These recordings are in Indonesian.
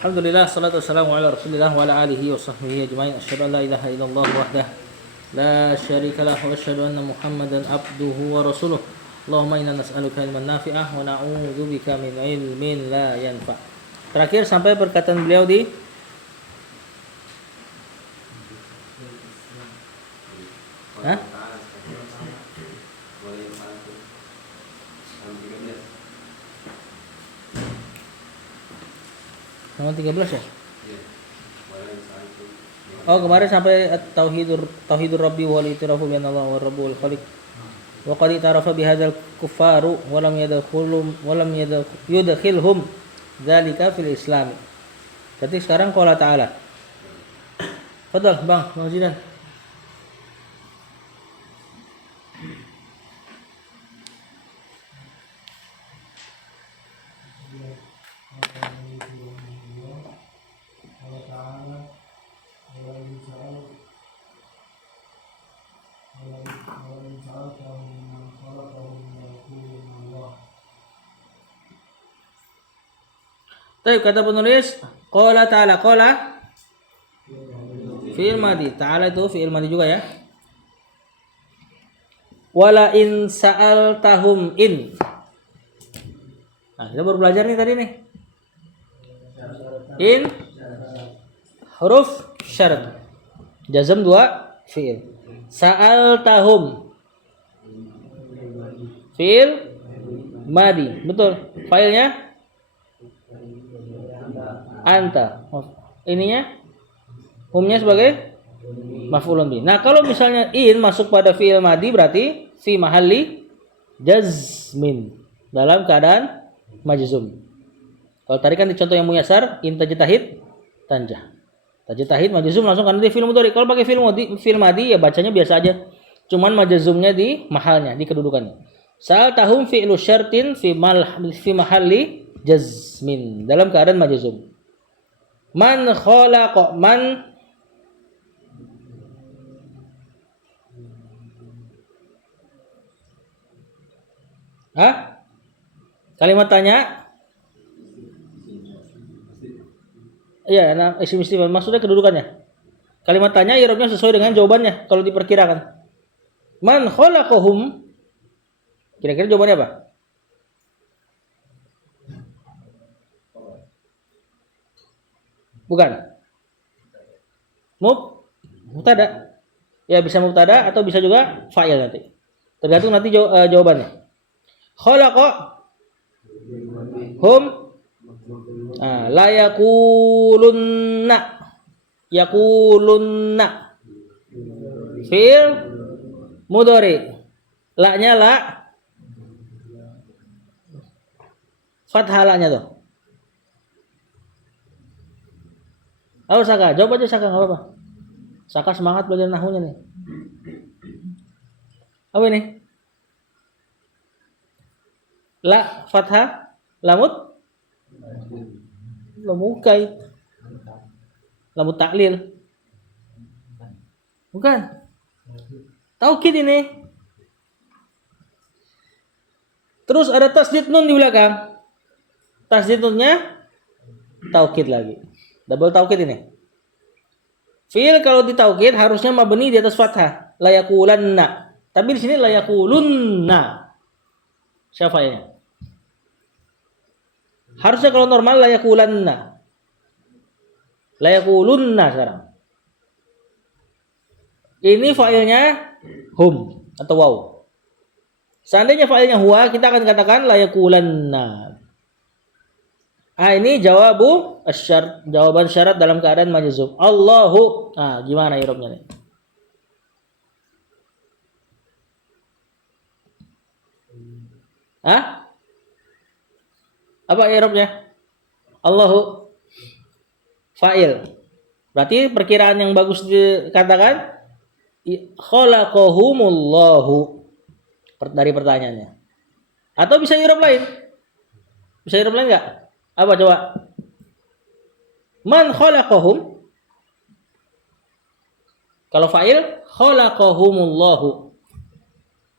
Alhamdulillah, salatu wassalamu ala Rasulillah wa ala alihi wa sahbihi ajma'in. Asyhadu an la ilaha illallah wahdah la syarika lah wa asyhadu anna Muhammadan abduhu wa rasuluh. Allahumma inna nas'aluka ilman nafi'ah wa na'udzubika min ilmin la yanfa'. Terakhir sampai perkataan beliau di Hah? Nomor 13 ya? Oh, kemarin sampai tauhidur rabbi wal itirafu bi anna Allah wa rabbul khaliq. Wa qad itarafa bi hadzal kuffaru wa lam yudkhilhum dzalika fil Islam. Jadi sekarang qala ta'ala. Fadal, Bang, Bang Zidan. Baik, kata penulis qala ta'ala, qala fi'il madhi. Ta'ala itu fi'il madhi juga ya. Wala in sa'altahum in. Nah, kita baru belajar nih tadi nih. In huruf syarat. Jazm 2 fi'il. Sa'altahum fi'il madhi. Betul. Failnya anta. Ininya humnya sebagai maf'ulun bih. Nah, kalau misalnya in masuk pada fi'il madhi berarti fi mahalli jazmin, dalam keadaan majzum. Kalau tadi kan di contoh yang muyassar, in tajtahid tanjah. Tajtahid majzum langsung karena dia fi'il mudhari. Kalau pakai fi'il madhi ya bacanya biasa aja. Cuman majzumnya di mahalnya, di kedudukannya. Sal tahum fi'lu syartin fi mahalli jazmin, dalam keadaan majzum. Man khalaqa man kalimat tanya. Iya, nah, isim istifham maksudnya kedudukannya. Kalimat tanya i'rabnya sesuai dengan jawabannya kalau diperkirakan. Man khalaqahum, kira-kira jawabannya apa? Bukan. Mubtada. Ya, bisa mubtada atau bisa juga fa'il nanti. Tergantung nanti jawabannya. Khalaqa hum la yakulunna. Yakulunna. Fi'il mudhari. La-nya la. Fathah la-nya tuh. Halo Saka, jawab aja Saka, nggak apa-apa. Saka semangat belajar nahunya nih. Apa ini? La fathah, lamut, lamukai, lamut taklil. Bukan. Taukid ini. Terus ada tasdid nun di belakang. Tasdid nunnya taukid lagi. Double taukid ini. Fi'il kalau ditaukid harusnya mabni di atas fathah, la yaqulanna. Tapi di sini la yaqulunna. Syafa'ilnya. Harusnya kalau normal la yaqulanna. La yaqulunna sekarang. Ini fa'ilnya hum atau waw. Seandainya fa'ilnya huwa, kita akan katakan la yaqulanna. Ini jawabu asyarat, jawaban syarat dalam keadaan majzum. Allahu. Gimana i'rabnya nih? Apa i'rabnya? Allahu fa'il. Berarti perkiraan yang bagus dikatakan khalaqahumullahu dari pertanyaannya. Atau bisa i'rab lain? Bisa i'rab lain enggak? Apa coba? Man khalaqahum. Kalau fa'il khalaqahumullahu.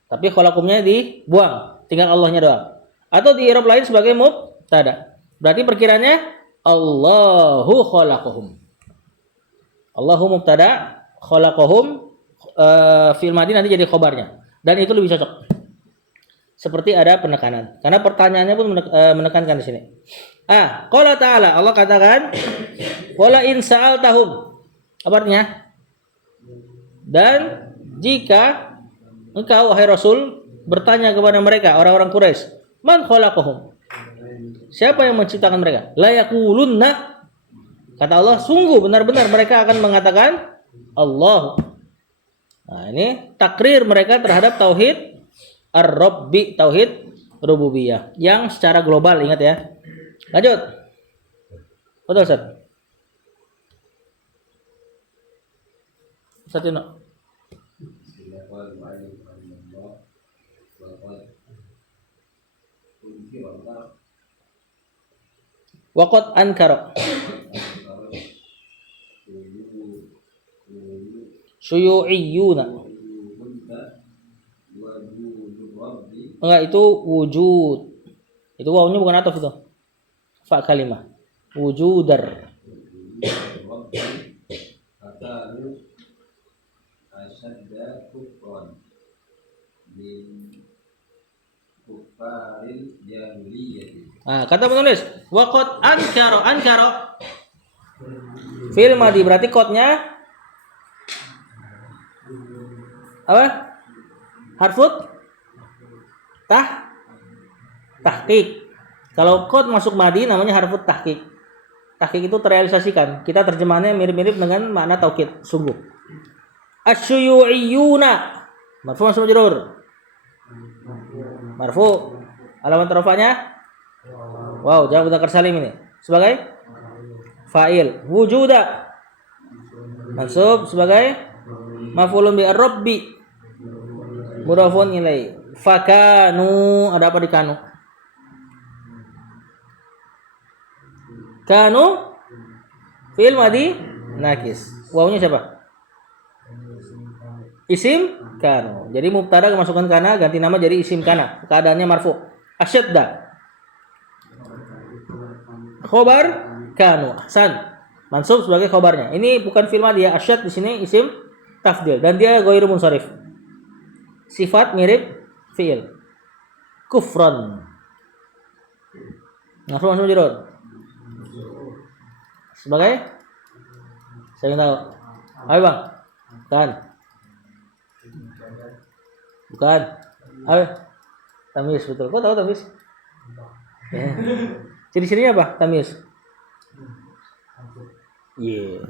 Tapi khalaqumnya dibuang, tinggal Allahnya doang. Atau di i'rab lain sebagai mubtada. Berarti perkiranya Allahu khalaqahum. Allahu mubtada, khalaqahum fil madi nanti jadi khobarnya. Dan itu lebih cocok. Seperti ada penekanan. Karena pertanyaannya pun menekankan di sini. Qala ta'ala, Allah katakan, wala in sa'altahum. Apa artinya? Dan jika engkau wahai Rasul bertanya kepada mereka orang-orang Quraisy, man khalaqahum? Siapa yang menciptakan mereka? La yaqulunna, kata Allah, sungguh benar-benar mereka akan mengatakan Allah. Nah, ini takrir mereka terhadap tauhid ar-rabbi, tauhid rububiyah yang secara global, ingat ya. Lanjut. Betul, Ustaz. Ustaz Tino. Waqad ankara syuyu'iyuna. Enggak, itu wujud. Itu wawunya bukan ataf itu. Fa kalimah. Wujudar. Kata penulis waqad ankara fil madi, berarti kodnya apa? Harfut tahqiq. Kalau kod masuk madi namanya harfut tahqiq. Tahqiq itu terrealisasikan. Kita terjemahannya mirip-mirip dengan makna taukid, sungguh. Asyuyu'iyuna marfu mansub majrur. Marfu alamat rafa'nya wow, jangan mudzakkar salim ini sebagai fa'il. Wujuda mansub sebagai maf'ulun bi ar-rabbi mudhafun ilai. Fakanu, ada apa di kanu? Kanu fi'il madi nakis. Wawunya siapa? Isim kanu. Jadi mubtada kemasukan kana, ganti nama jadi isim kana. Keadaannya marfu. Asyadda khobar kanu. Ahsan. Mansub sebagai khobarnya. Ini bukan fi'il madi ya. Asyad di sini isim tafdil dan dia ghairu munsharif. Sifat mirip fi'il. Kufran. Marfu mansub majrur. Sebagai saya ingin tahu. Ayo Bang. Bukan. Ayo. Tamyiz, betul. Kau tahu tamyiz? Ya. Ciri-cirinya apa tamyiz? Iya.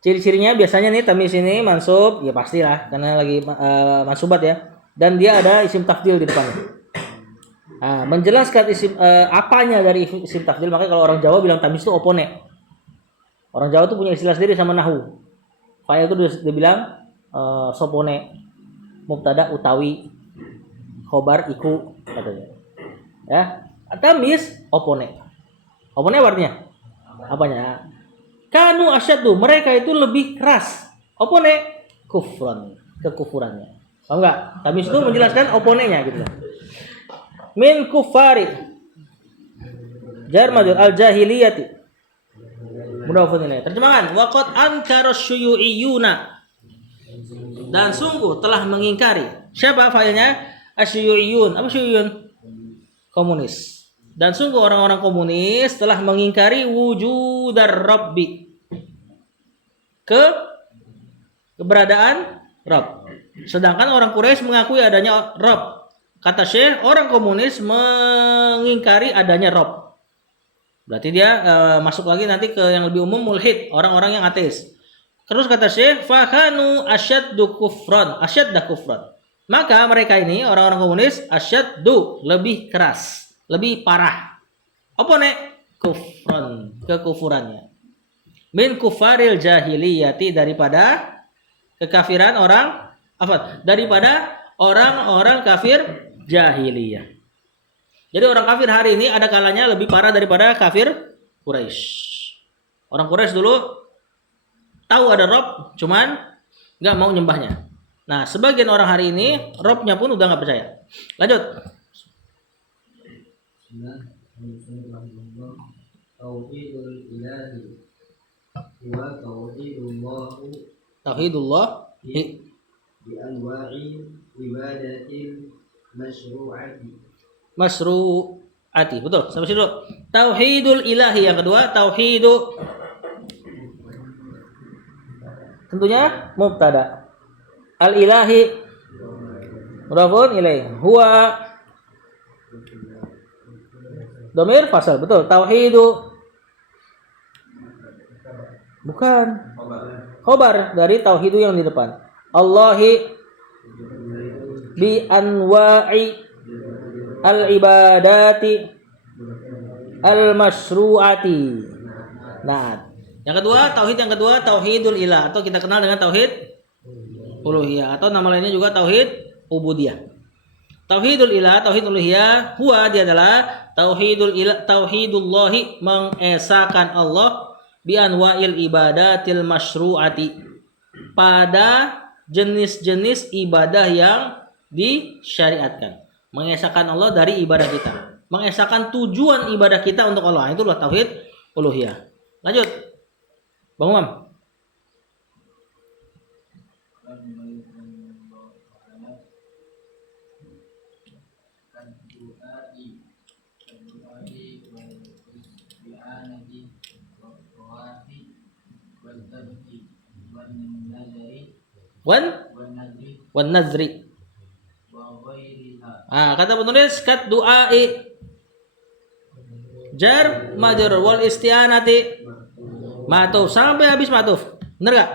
Ciri-cirinya biasanya nih tamyiz ini mansub, ya pastilah karena lagi mansubat ya. Dan dia ada isim tafdil di depannya. Menjelaskan isim apanya dari isim tafdil, makanya kalau orang Jawa bilang tamyiz itu opone. Orang Jawa tuh punya istilah sendiri sama nahwu. Fa'il itu dia bilang sopone, mubtada utawi, khobar iku katanya. Ya, tamyiz opone. Opone artinya apanya? Kanu asyaddu, mereka itu lebih keras. Opone kufran, kekufurannya. Paham enggak? Tamyiz itu menjelaskan oponenya gitu. Min kufari jar majrur al jahiliyati. Mudhafun ilaih. Terjemahan waqad ankara syuyu'iyuna, dan sungguh telah mengingkari. Siapa failnya? Asyuyu'iyun. Apa syuyu'iyun? Komunis. Dan sungguh orang-orang komunis telah mengingkari wujudar rabbi, keberadaan Rabb. Sedangkan orang Quraisy mengakui adanya Rabb. Kata Syekh, orang komunis mengingkari adanya Rabb. Berarti dia masuk lagi nanti ke yang lebih umum, mulhid, orang-orang yang ateis. Terus kata Syekh, fakanu asyaddu kufran, asyadda kufran. Maka mereka ini orang-orang komunis asyaddu, lebih keras, lebih parah. Apa nek? Kufran, kekufurannya. Min kufaril jahiliyati, daripada kekafiran orang apa? Daripada orang-orang kafir jahiliyah. Jadi orang kafir hari ini ada kalanya lebih parah daripada kafir Quraisy. Orang Quraisy dulu tahu ada Rob, cuman nggak mau nyembahnya. Nah, sebagian orang hari ini Robnya pun udah nggak percaya. Lanjut. Tauhidul ilahi wa Tauhidullah bi anwa'i ibadatil masyru'ati. Masyru'ati. Betul. Sampai situ dulu. Tauhidul ilahi yang kedua, tauhidu tentunya mubtada. Al ilahi mudhafun ilaih. Huwa domir fasal. Betul. Tauhidu bukan khobar dari tauhidu yang di depan. Allahi bi anwa'i al ibadati al masyru'ati. Nah, yang kedua tauhidul ilah atau kita kenal dengan tauhid uluhiyah atau nama lainnya juga tauhid ubudiyah. Tauhidul ilah, tauhid uluhiyah, huwa dia adalah tauhidul ilah, tauhidullahi mengesahkan Allah bi anwa'il ibadatil masyru'ati pada jenis-jenis ibadah yang disyariatkan. Mengesahkan Allah dari ibadah kita. Mengesahkan tujuan ibadah kita untuk Allah. Itulah tauhid uluhiyah. Lanjut. Bang Umam. Wan nazri. Kata penulis kat du'ai jar majrur wal isti'anati matuf sampai habis matuf. Benar enggak?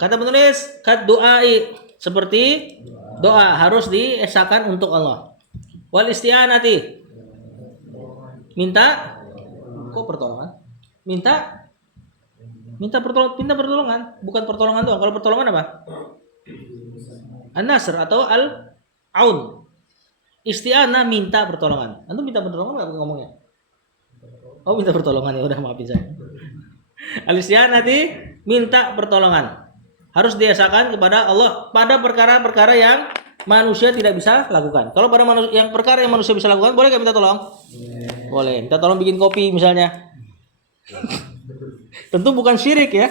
Kata penulis kat du'ai seperti doa harus diesakan untuk Allah. Wal isti'anati minta pertolongan. Minta pertolongan, bukan pertolongan doang. Kalau pertolongan apa? An-nasr atau al-aun. Isti'anah minta pertolongan. Antum minta pertolongan enggak ngomongnya? Oh, minta pertolongan ya udah maafin saya. Al-isti'anah minta pertolongan. Harus diesakan kepada Allah pada perkara-perkara yang manusia tidak bisa lakukan. Kalau pada perkara yang manusia bisa lakukan, boleh enggak minta tolong? Boleh. Minta tolong bikin kopi misalnya. Tentu bukan syirik ya.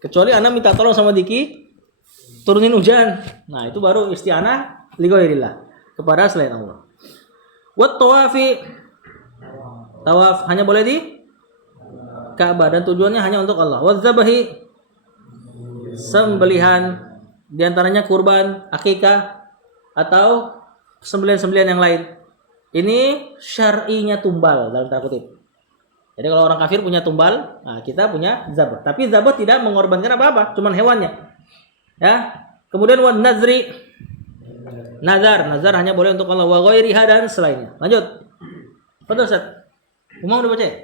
Kecuali Anda minta tolong sama Diki turunin hujan. Nah, itu baru isti'anah li ghairillah, kepada selain Allah. Wat tawafi. Tawaf hanya boleh di Ka'bah dan tujuannya hanya untuk Allah. Wa dzabahi sembelihan di antaranya kurban, akikah atau sembelihan-sembelihan yang lain. Ini syar'inya tumbal dalam tanda kutip. Jadi kalau orang kafir punya tumbal, nah kita punya zabah. Tapi zabah tidak mengorbankan apa-apa, cuman hewannya. Ya. Kemudian wan nazri. Nazar hanya boleh untuk Allah wa ghairiha dan selainnya. Lanjut. Betul, Ustaz. Umum udah baca ya?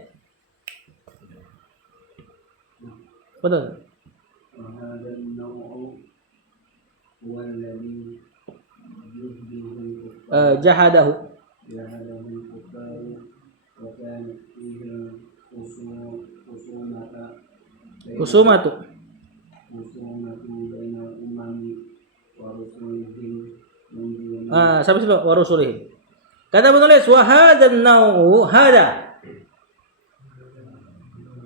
Betul. Jahadahu. Kusumatu. Sampai situ warusulih. Kata penulis wa hadzal nau'u hada.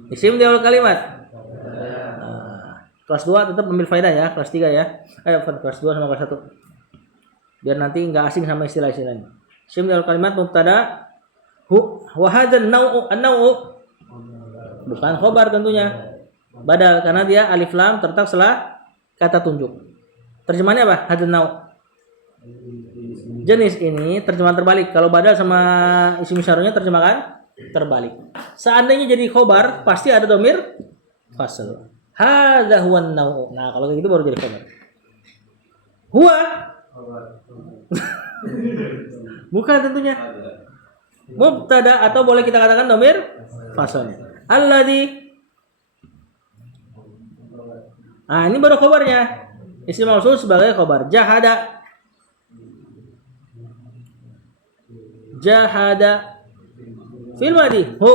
Isim di awal kalimat. Kelas 2 tetap ambil faedah ya, kelas 3 ya. Kelas 2 sama kelas 1. Biar nanti enggak asing sama istilah-istilahnya. Isim di awal kalimat mubtada wa hadzal nau'u an-nau'u bukan khobar tentunya. Badal karena dia alif lam terletak setelah kata tunjuk. Terjemahannya apa? Hadzal nau'. Jenis ini terjemahan terbalik. Kalau badal sama isim isyarahnya terjemahkan terbalik. Seandainya jadi khobar pasti ada domir fasl. Hadza huwan nau'. Nah, kalau kayak gitu baru jadi khobar. Huwa bukan tentunya. Mubtada atau boleh kita katakan domir fasl. Alladzi. Nah, ini baru khobarnya. Isim mausul sebagai khobar. Jahada fil madi hu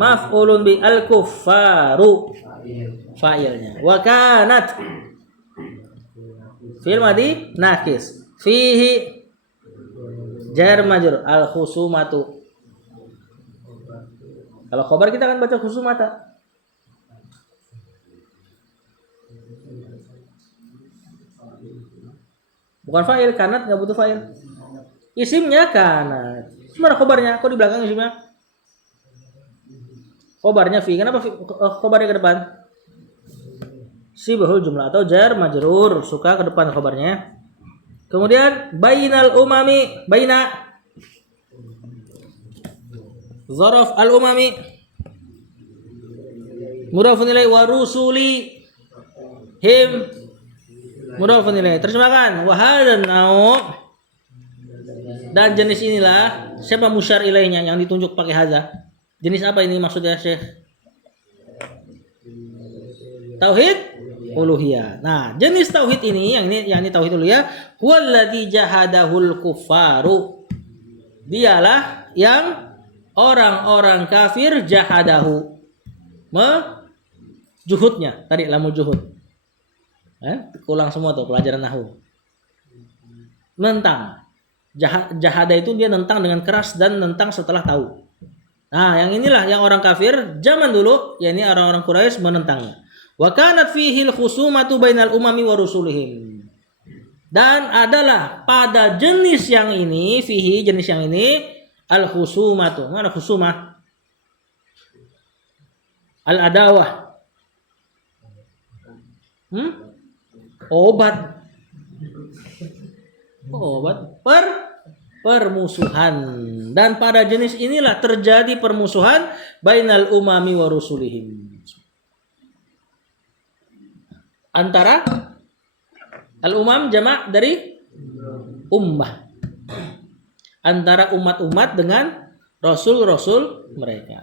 maf'ulun bi al-kuffaru fa'ilnya. Wa kanat fil madi nakis fihi jar majrur al-khusumatu Kalau khobar kita akan baca khusumata. Bukan fa'il, kanat nggak butuh fa'il. Isimnya kanat. Mana khobarnya? Kok di belakang isimnya? Khobarnya fi. Kenapa khobarnya ke depan? Sibahul jumlah atau jar majrur, suka ke depan khobarnya. Kemudian bainal umami, baina zaraf al umami mudhafun ilaih wa rusuli him mudhafun ilaih. Terjemahkan wa hadan nau, dan jenis inilah, siapa musyar ilaihnya yang ditunjuk pakai haza? Jenis apa ini maksudnya, Syekh? Tauhid uluhiyah. Nah, jenis tauhid ini yang ini tauhid uluhiyah, huwallazi jahadahul kufaru. Dialah yang orang-orang kafir jahadahu, juhudnya tadi lamu juhud. Ulang semua tuh pelajaran nahwu. Nentang. Jahada itu dia nentang dengan keras dan nentang setelah tahu. Nah, yang inilah yang orang kafir zaman dulu, yakni orang-orang Quraisy menentangnya. Wa kanat fihi al-khusumatu bainal umami wa rusulihim. Dan adalah pada jenis yang ini, fihi jenis yang ini, al-khusumatu. Mana khusumah? Al-adawah. Obat. Permusuhan. Dan pada jenis inilah terjadi permusuhan bainal umami wa rusulihim. Antara al-umam jamak dari ummah. Antara umat-umat dengan rasul-rasul mereka.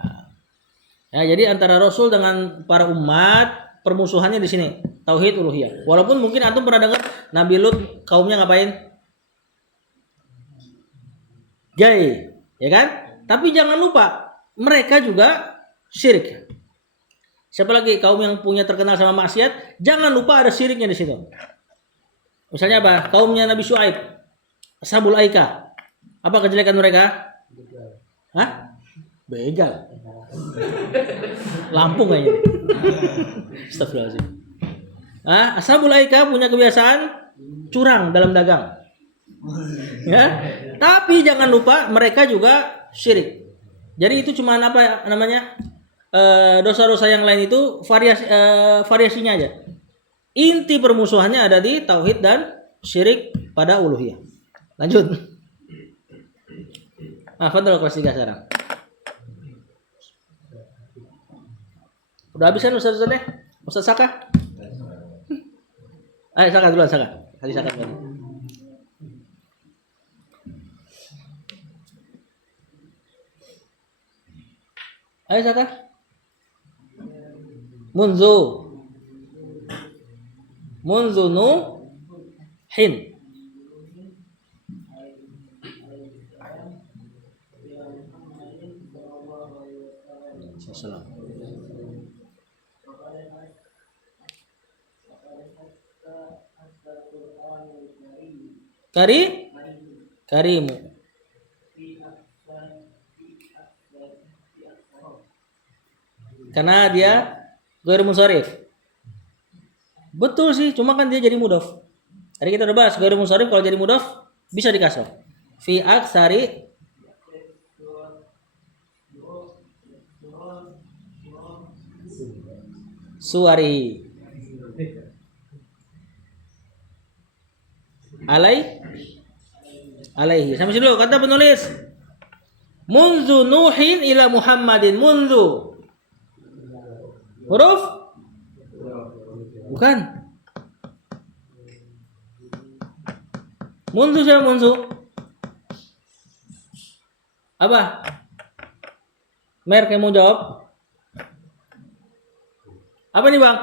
Ya, jadi antara rasul dengan para umat permusuhannya di sini tauhid uluhiyah. Walaupun mungkin antum pernah dengar Nabi Lut kaumnya ngapain? Jai, ya kan? Tapi jangan lupa mereka juga syirik. Siapa lagi kaum yang punya terkenal sama maksiat? Jangan lupa ada syiriknya di situ. Misalnya apa? Kaumnya Nabi Syuaib, Ashabul Aika. Apa kejelekan mereka? Hah? Begal. Lampung kayaknya. Astagfirullahaladzim. Ashabul Aika punya kebiasaan curang dalam dagang. Ya, tapi jangan lupa mereka juga syirik. Jadi itu cuma apa namanya, dosa-dosa yang lain itu variasinya aja. Inti permusuhannya ada di tauhid dan syirik pada uluhiyah. Lanjut. Fadhal kelas 3 sekarang. Udah habis kan Ustaz deh? Ustaz Saka? Ayo Saka duluan, Saka. Tadi Saka tadi. Ayo Saka. Munzu nuhin. Salam. Karimu. Karena dia ghair munsharif. Betul sih, cuma kan dia jadi mudhaf. Tadi kita udah bahas ghair munsharif kalau jadi mudhaf bisa dikasar. Fi aktsari suwari. Alaihi. Sampai sini dulu kata penulis. Munzu Nuhin ila Muhammadin. Munzu. Huruf? Bukan. Munzu siapa munzu? Apa? Mer, kamu mau jawab? Apa nih bang?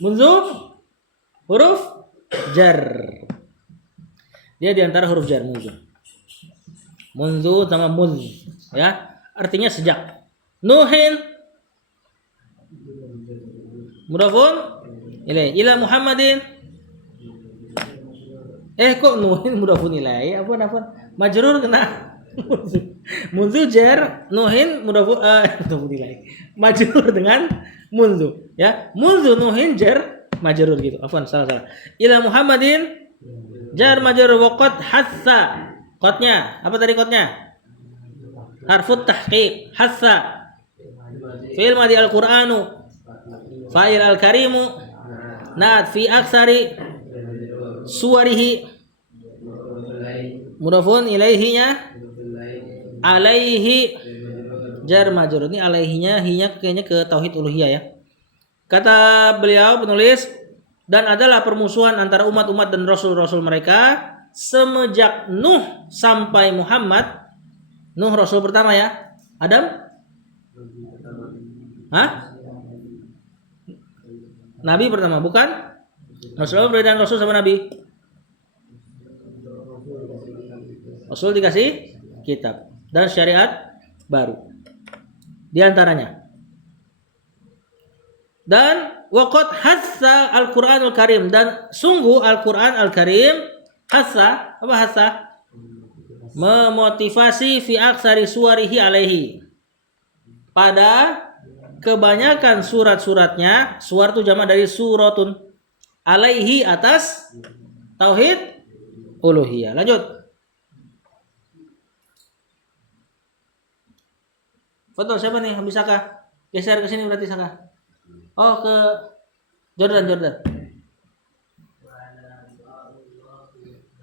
Munzu? Huruf? Jar. Dia diantara huruf jar munzu. Munzu sama muz. Ya. Artinya sejak. Nuhin mudhafun ilaih ila Muhammadin. Kok Nuhin mudhafun ilaih? Apa? Majrur kena Munzu jar nuhin mudafu majrur dengan munzu ya. Munzu nuhin jar majrur gitu. Afwan salah. Ila Muhammadin jar majrur wa qad hassa. Qadnya apa tadi qadnya? Harfut tahqiq hassa. Fi'il madhi al-Qur'anu fa'il al-karimu naat fi aksari suwarihi mudafun ilaihinya alaihi jar majrur. Ini alaihinya hinya kayaknya ke tauhid uluhiyah ya. Kata beliau penulis, dan adalah permusuhan antara umat-umat dan rasul-rasul mereka semenjak Nuh sampai Muhammad. Nuh rasul pertama ya. Adam? Hah? Nabi pertama bukan? Rasulullah berbeda Rasul sama Nabi. Rasul dikasih kitab dan syariat baru. Di antaranya. Dan waqad hassa Al-Qur'anul Karim, dan sungguh Al-Qur'an Al-Karim hassa, apa hassa? Memotivasi fi aksari suwarihi alaihi. Pada kebanyakan surat-suratnya, suar itu jamak dari suratun, alaihi atas tauhid uluhiyah. Lanjut. Foto siapa nih? Bisakah geser ke sini berarti Saka? Oh, ke Jordan.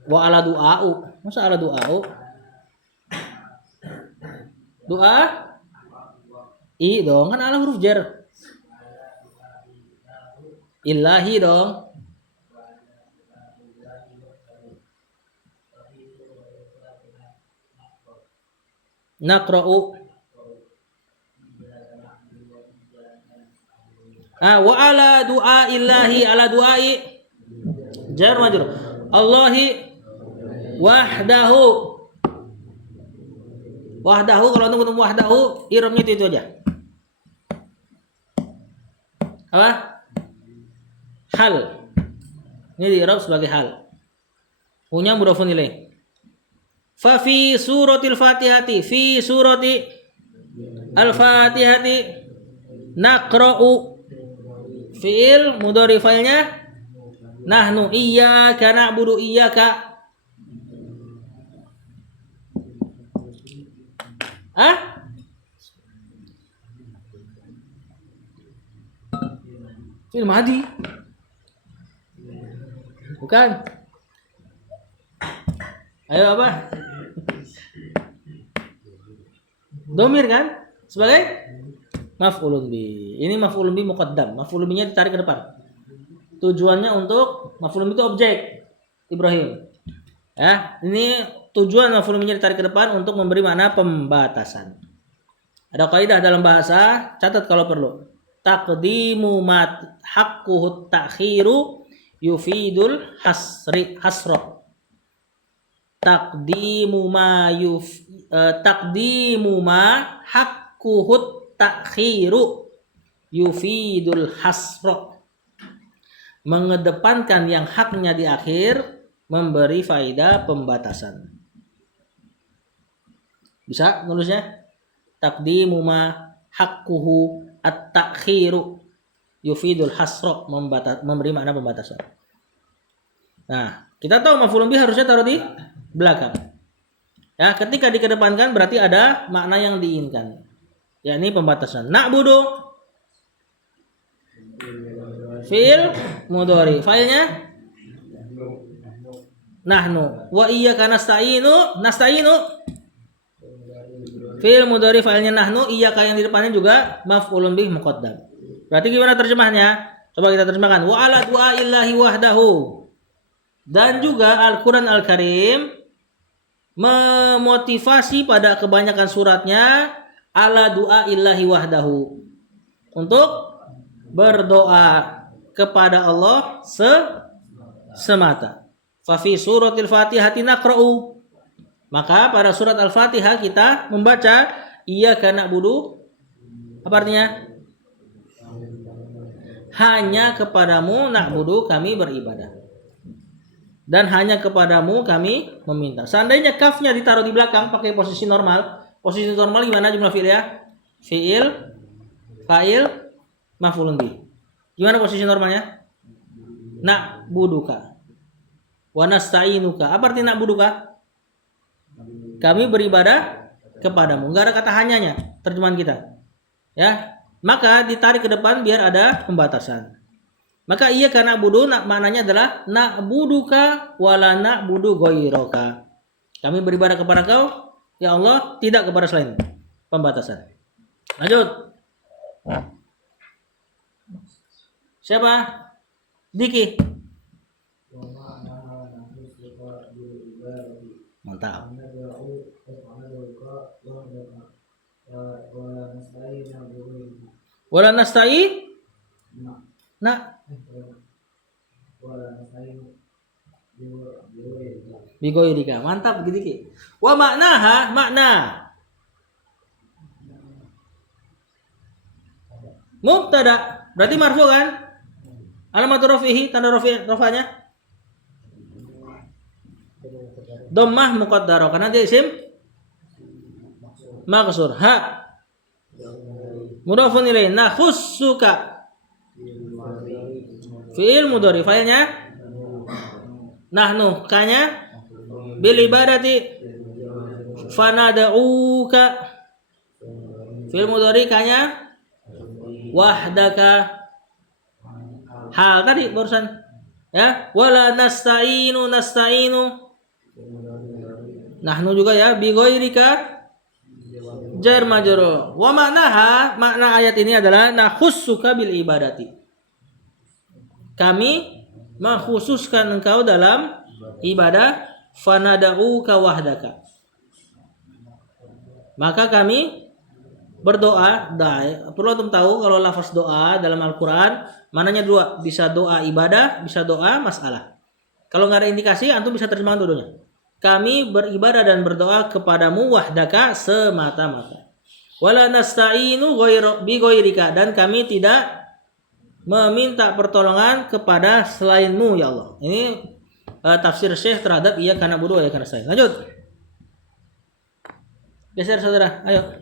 Wa ala du'a'u. Masa ala du'a'u? Doa? I dong, kan ala huruf jar. Ilahi dong. Naqra'u. Wa ala du'a illahi ala du'ai jar majrur. Allahi wahdahu. Wahdahu, kalau untuk ketemu wahdahu iromnya itu aja. Apa? Hal. Ini di i'rab sebagai hal. Punya mudhafun ilaih. Fa fi suratil Fatihati, fi surati Al-Fatihati naqra'u. Fi'il mudhari fa'ilnya nahnu iyyaka na'budu iyyaka. Fi'il madhi. Bukan. Ayo apa? Domir kan? Sebagai maf'ulun bi. Ini maf'ulun bi muqaddam. Maf'ulun bi-nya ditarik ke depan. Tujuannya untuk maf'ulun bi itu objek Ibrahim. Ya, ini tujuan maf'ulun bi-nya ditarik ke depan untuk memberi makna pembatasan. Ada kaidah dalam bahasa, catat kalau perlu. Taqdimu ma haqquhu ta'khiru yufidul hasra. Taqdimu ma haqquhu ta'khiru yufidul hasra. Mengedepankan yang haknya di akhir memberi faedah pembatasan. Bisa nulisnya? Taqdimu ma haqquhu at-ta'khiru yufidul hasra, memberi makna pembatasan. Nah, kita tahu maf'ulun bih harusnya taruh di belakang. Ya, ketika dikedepankan berarti ada makna yang diinginkan. Yakni pembatasan. Na'budu fi'il mudhari. Fa'ilnya nahnu. Wa iyyaka nasta'inu fi'il mudhari fa'ilnya nahnu, iyyaka yang di depannya juga maf'ulun bih muqaddam. Berarti gimana terjemahnya? Coba kita terjemahkan. Wa ala du'a illahi wahdahu. Dan juga Al-Qur'an Al-Karim memotivasi pada kebanyakan suratnya ala du'a illahi wahdahu, untuk berdoa kepada Allah semata. Fa fi suratil Fatihati naqra'u. Maka pada surat Al-Fatihah kita membaca iyyaka na'budu. Apa artinya? Hanya kepadamu na'budu kami beribadah. dan hanya kepadamu kami meminta. Seandainya kafnya ditaruh di belakang pakai posisi normal. Posisi normal gimana jumlah fi'il ya? Fi'il, fa'il, maf'ulun bih. Gimana posisi normalnya? Na'buduka wa nasta'inuka. Apa arti na'buduka? Kami beribadah kepadamu. Enggak ada kata hanyanya terjemahan kita. Ya. Maka ditarik ke depan biar ada pembatasan. Maka iya karena budu maknanya adalah na'buduka wala na'budu ghairaka. Kami beribadah kepada Kau, ya Allah, tidak kepada selain. Pembatasan. Lanjut. Siapa? Diki. Mantap. Wala nasta'in? Bigoirika. Mantap gitu Ki. Wa maknaha makna mubtada berarti marfu kan? Alamat rafihi tanda rafanya dhammah muqaddarah karena dia isim maksur. Ha mudhafun ilaih. Nakhussuka fi'il mudhari. Fa'ilnya nahnu. Kanya bil ibadati fanada'uka. Fi'il mudhari kanya wahdaka. Hal tadi barusan ya. Wala nasta'inu nahnu juga ya. Bi ghairika jar majrur. Wa maknaha makna ayat ini adalah nakhussuka bil ibadati. Kami mengkhususkan engkau dalam ibadah. Fanada'uka wahdaka. Maka kami berdoa. Perlu antum tahu kalau lafaz doa dalam Al-Quran mananya dua, bisa doa ibadah, bisa doa masalah. Kalau nggak ada indikasi, antum bisa terjemahkan dulunya. Kami beribadah dan berdoa kepadamu wahdaka semata-mata. Wala nasta'inu bi ghairika, dan kami tidak meminta pertolongan kepada selainmu ya Allah. Ini tafsir Syekh terhadap iya kana budu ya kana saya. Lanjut. Geser saudara, ayo.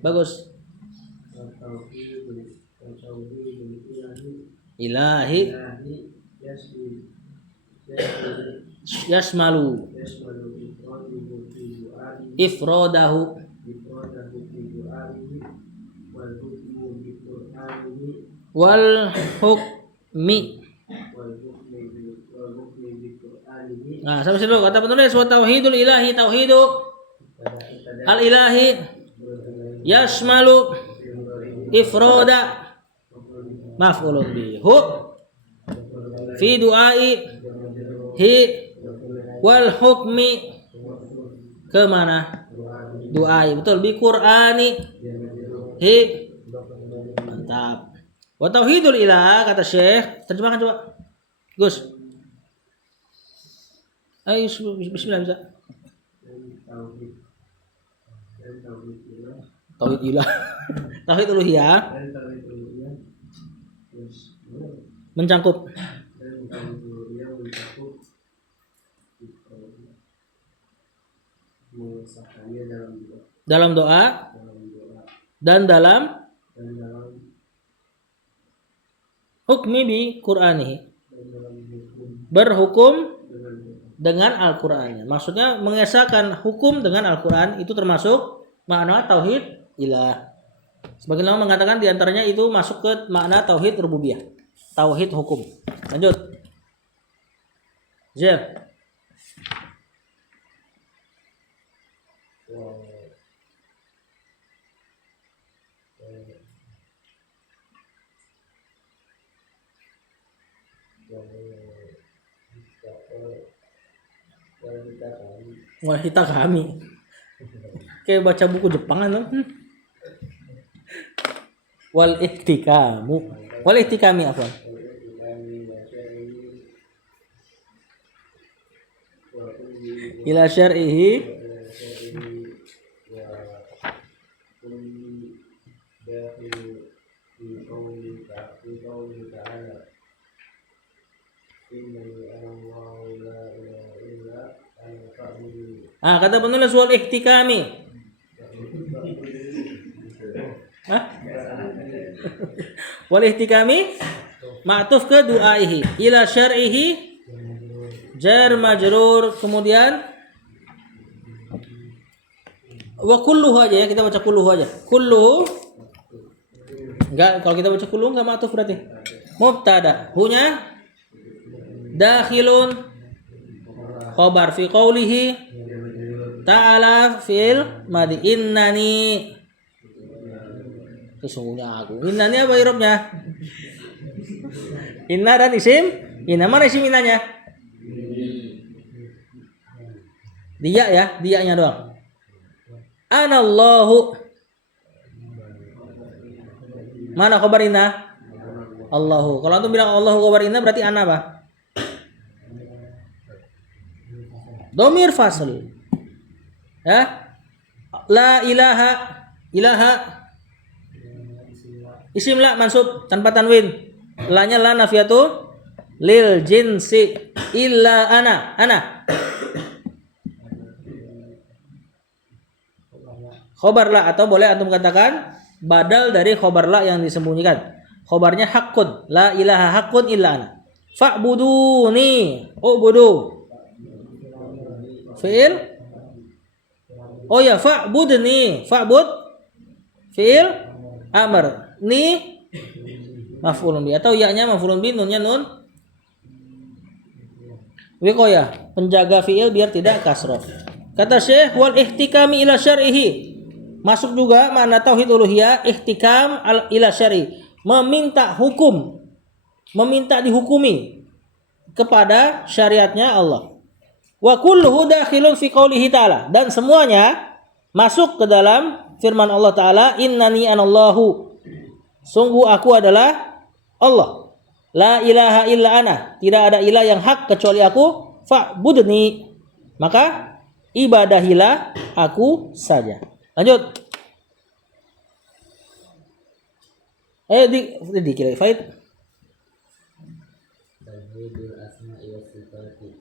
Bagus. Ilahi yasmalu ifradahu wal hukmi. Nah, sampai situ kata penulis wa tauhidul ilahi tauhidu al ilahi yasmalu ifrada maf'ulun bihi fi du'ai hi wal hukmi ke mana? Du'ai. Betul, bi Qur'ani hi. Mantap. Wa tauhidul ilah kata Syekh, terjemahkan coba. Gus. Ayo bismillah bisa. Tauhid ilah. Tauhid uluhiyah. Mencangkup dalam doa dan dalam hukmi bi Qur'anihi, berhukum dengan Al-Qur'annya. Maksudnya mengesahkan hukum dengan Al-Qur'an itu termasuk makna tauhid ilah. Sebagian ulama mengatakan diantaranya itu masuk ke makna tauhid rububiyah, tauhid hukum. Lanjut. Zer. Wanita kami. Kayak baca buku Jepangan loh. Wal ihtikamu. Wal ihtikami apa? Ila syar'ihi Kata penulis wal ihtikami. Hah? Wal ihtikami ma'tuf ke du'aihi ila syar'ihi jar majrur, kemudian wa kulluhu aja ya, kita baca kulluhu aja. Kulluhu enggak, kalau kita baca kulluhu enggak ma'tuf berarti. Mubtada, hunya dakhilun khabar fi qawlihi ta'ala fil madi innani. Sesungguhnya aku. Innani apa irobnya? Inna dan isim. Inna, mana isim innanya? Dia ya, dianya doang. Anallahu. Mana khabar inna? Allahu. Kalau antum bilang Allahu khabar inna berarti ana apa? Domir fasl. Ya. La ilaha. Ilaha. Isim la mansub tanpa tanwin. La-nya la nafiyatu lil jinsi illa ana. Ana. Khobar la, atau boleh antum katakan badal dari khobar la yang disembunyikan. Khobarnya haqqun. La ilaha haqqun illa ana. Fa'buduni. Ubudu. Fi'il. Oh ya, fa'budni. Fa'bud. Fi'il. Amr. Ni maf'ulun bi, atau ya-nya maf'ulun bi, nunnya nun wiqayah, penjaga fi'il biar tidak kasroh. Kata Syekh wal ihtikami ila syar'ihi, masuk juga makna tauhid uluhiyah, ihtikam ila syar'i, meminta hukum, meminta dihukumi kepada syariatnya Allah. Wa kulluhu dakhilun fi qoulihi ta'ala, dan semuanya masuk ke dalam firman Allah Ta'ala, innani anallahu, sungguh aku adalah Allah. La ilaha illa ana, tidak ada ilah yang hak kecuali aku. Fa'budni, maka ibadahilah aku saja. Lanjut. Dikira faid. Tauhidul asma'i was sifati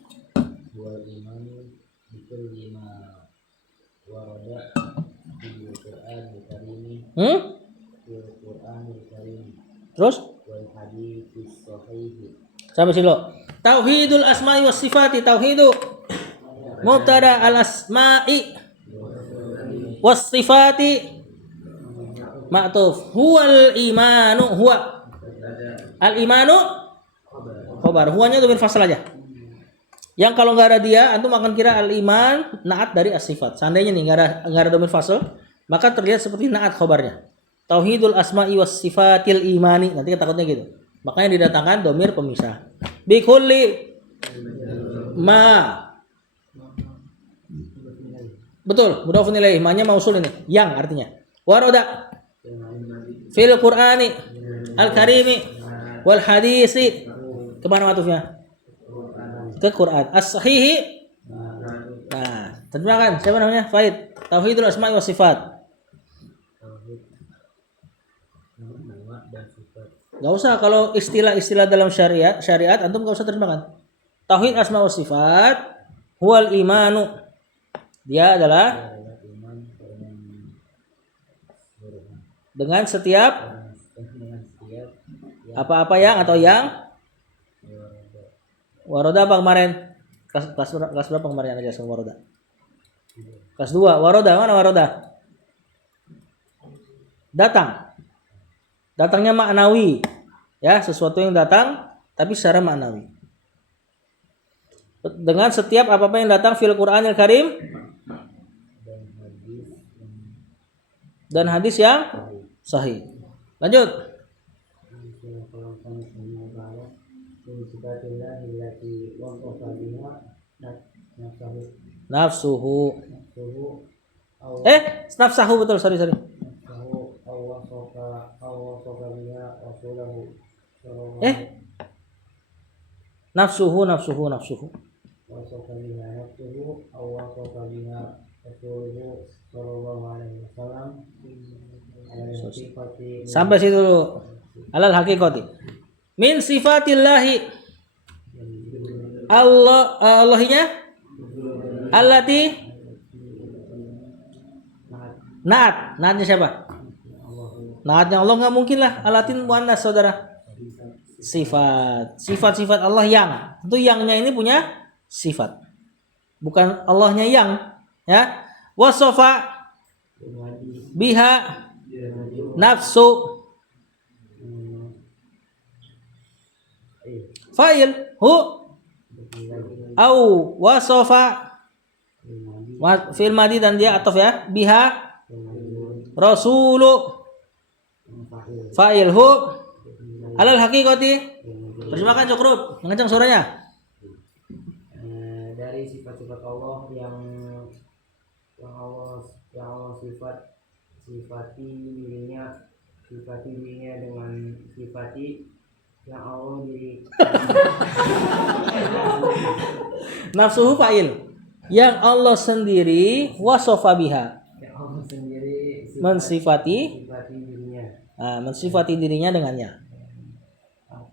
wal imani bikulli ma warada fil Qur'anil Karim. Terus? Wal hadits sahih. Sampai sini lo. Tauhidul asma'i was sifati, tauhidu mubtada al asma'i was sifati ma'tuf. Huwal imanu, huwa al imanu khabar. Huwanya dhamir fasal aja. Yang kalau enggak ada dia, antum akan kira al iman naat dari as sifat. Seandainya nih enggak ada dhamir fasal, maka terlihat seperti naat khabarnya. Tauhidul asma'i was sifatil imani, nanti takutnya gitu. Makanya didatangkan domir pemisah. Bi kulli ma. Betul, mudhafun ilaih, ma-nya mausul ini, yang artinya. Warada fil Qur'ani al-Karimi wal hadisi. Kemana matufnya? Ke Quran. As-sahihi. Nah, terjemahkan. Siapa namanya? Faid. Tauhidul asma'i was sifat. Gak usah, kalau istilah-istilah dalam syariat antum gak usah terjemahkan. Tauhid asma wa sifat huwal imanu, dia adalah dengan setiap apa-apa yang atau yang waroda apa kemarin? Kelas berapa kemarin yang aja waroda? Kelas 2. Waroda, mana waroda? Datang. Datangnya maknawi, ya, sesuatu yang datang tapi secara maknawi. Dengan setiap apa-apa yang datang fil Qur'anil Karim dan hadis yang sahih. Lanjut. Nafsuhu. Nafsahu betul, sorry. Nafsuhu. Sampai situ dulu. Alal haqiqati. Min sifatillahi. Allahnya allati naatnya siapa? Naatnya Allah nggak mungkin lah. Alatin muannas saudara. Sifat Allah yang. Tentu yangnya ini punya sifat. Bukan Allahnya yang, ya. Wasofa biha nafsu fa'il hu au wasofa fi'il madi dan dia ataf ya, biha rasulu fa'il hu alal haqiqati. Terjemahkan Cukrut, mengencang suaranya. Dari sifat-sifat Allah yang Allah sifati dirinya dengan sifati yang Allah diri Nafsuhu fa'il yang Allah sendiri wasofa biha yang Allah sendiri mensifati dirinya, mensifati dirinya dengannya.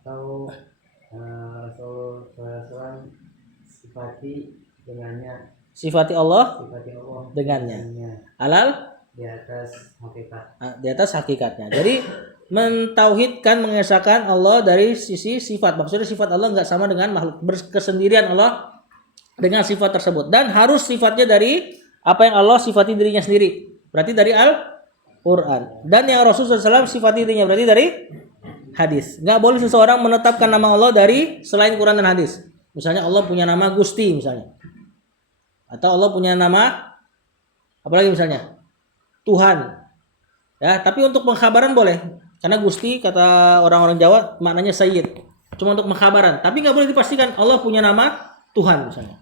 atau Rasul sifati Allah dengannya alal di atas hakikat. di atas hakikatnya. Jadi mentauhidkan, mengesahkan Allah dari sisi sifat. Maksudnya sifat Allah nggak sama dengan makhluk, berkesendirian Allah dengan sifat tersebut, dan harus sifatnya dari apa yang Allah sifati dirinya sendiri, berarti dari Al-Quran, dan yang Rasulullah SAW sifati dirinya berarti dari hadis. Nggak boleh seseorang menetapkan nama Allah dari selain Quran dan hadis. Misalnya Allah punya nama Gusti misalnya, atau Allah punya nama apalagi misalnya Tuhan, ya. Tapi untuk pengkhabaran boleh, karena Gusti kata orang-orang Jawa maknanya Sayyid, cuma untuk pengkhabaran. Tapi nggak boleh dipastikan Allah punya nama Tuhan misalnya.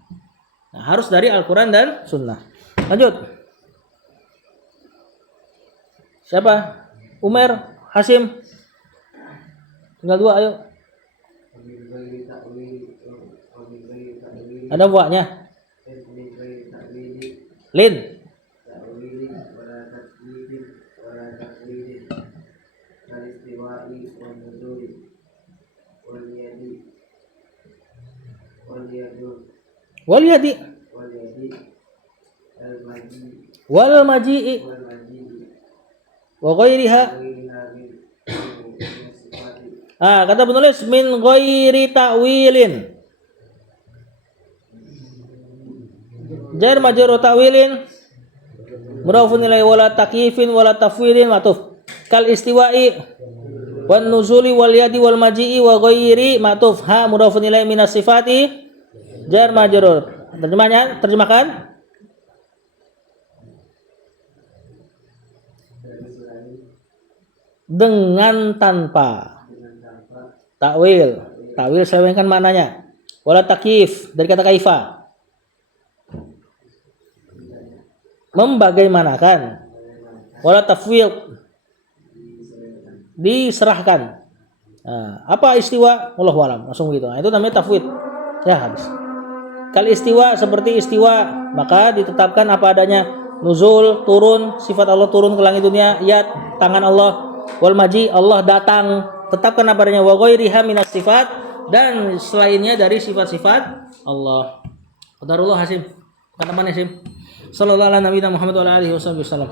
Nah, harus dari Al-Quran dan Sunnah. Lanjut. Siapa? Umar, Hasim. Tinggal 2, ayo. Ada buahnya. Lin. Waliyadi. Wal maji'i. Wa ghairiha. Kata penulis min ghairi ta'wilin. Jar majrur ta'wilin mudhafun ilaihi wala takyifin wala tafwilin matuf. Kal istiwa'i wan nuzuli wal yadi wal maji'i wa ghairi matuf. Ha mudhafun ilaihi minas sifati jar majrur. Terjemahkan. Dengan tanpa takwil. Takwil selewengkan maknanya. Wala takyif dari kata kaifa. Membagaimanakan. Wala tafwid diserahkan. Apa istiwa? Wallahu alam. Langsung gitu. Itu namanya tafwid. Ya, habis. Kal istiwa seperti istiwa, maka ditetapkan apa adanya. Nuzul turun, sifat Allah turun ke langit dunia. Yad tangan Allah. Wal maji Allah datang, tetapkan apa adanya. Wa ghairiha minas sifat, dan selainnya dari sifat-sifat Allah. Qadarullah Hasim. Kata mana Hasim? Sallallahu alaihi Muhammad wa alihi wasallam.